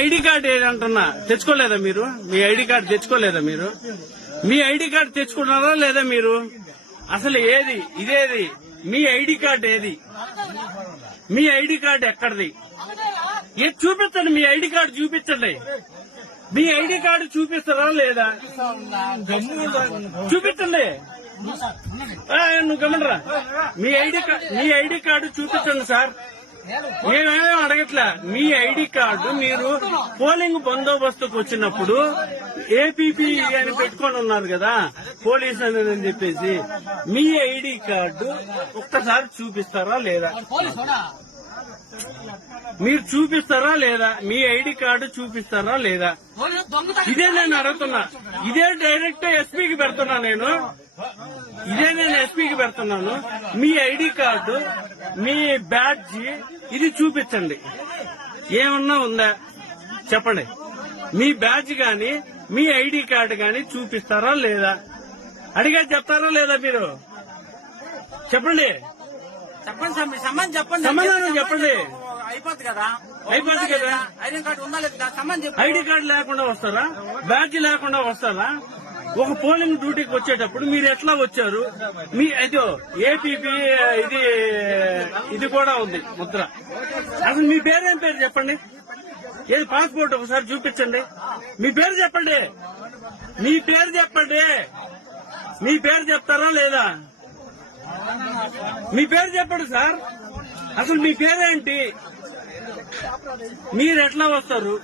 ID card ఏదంటున్నా? తెచ్చుకోలేదా మీరు? మీ ID card తెచ్చుకోలేదా మీరు? మీ ID card తెచ్చుకున్నారా లేదా మీరు? అసలు ఏది? ఇదేది? మీ ఐడి కార్డు ఏది? మీ ఐడి కార్డు ఎక్కడిది? ఏది చూపించండి మీ ఐడి కార్డు చూపించండి మీ ఐడి కార్డు చూపిస్తారా లేదా? చూపించండి నువ్వు గమనరా. మీ ఐడి మీ ఐడి కార్డు చూపించండి సార్. నేనేమో అడగట్లా? మీ ఐడి కార్డు మీరు పోలింగ్ బందోబస్తుకు వచ్చినప్పుడు ఏపీపీ అని పెట్టుకొని ఉన్నారు కదా పోలీస్ అని అని చెప్పేసి మీ ఐడి కార్డు ఒక్కసారి చూపిస్తారా లేదా? మీరు చూపిస్తారా లేదా? మీ ఐడి కార్డు చూపిస్తారా లేదా? ఇదే నేను అడుగుతున్నా. ఇదే డైరెక్ట్ ఎస్పీకి పెడుతున్నా నేను. ఇదే నేను ఎస్పీకి పెడుతున్నాను. మీ ఐడి కార్డు మీ బ్యాడ్జీ ఇది చూపించండి. ఏమన్నా ఉందా? చెప్పండి. మీ బ్యాడ్జ్ గాని మీ ఐడి కార్డు గాని చూపిస్తారా లేదా? అడిగా చెప్తారా లేదా మీరు? చెప్పండి. చెప్పండి సార్ మీ సంబంధం చెప్పండి. సమాధానం చెప్పండి. అయిపోద్ది కదా. అయిపోద్ది కదా. ఐడెంటి కార్డు ఉందా లేదా? సంబంధం చెప్పండి ఐడి కార్డు లేకుండా వస్తారా? బ్యాడ్జ్ లేకుండా వస్తారా? ఒక పోలింగ్ డ్యూటీకి వచ్చేటప్పుడు మీరు ఎట్లా వచ్చారు? మీ అదో ఏపీపీ ఇది ఇది కూడా ఉంది ముద్ర. అసలు మీ పేరేం పేరు చెప్పండి? ఏది పాస్పోర్ట్ ఒకసారి చూపించండి. మీ పేరు చెప్పండి. మీ పేరు చెప్పండి. మీ పేరు చెప్తారా లేదా? మీ పేరు చెప్పండి సార్. అసలు మీ పేరేంటి? మీరు ఎట్లా వస్తారు?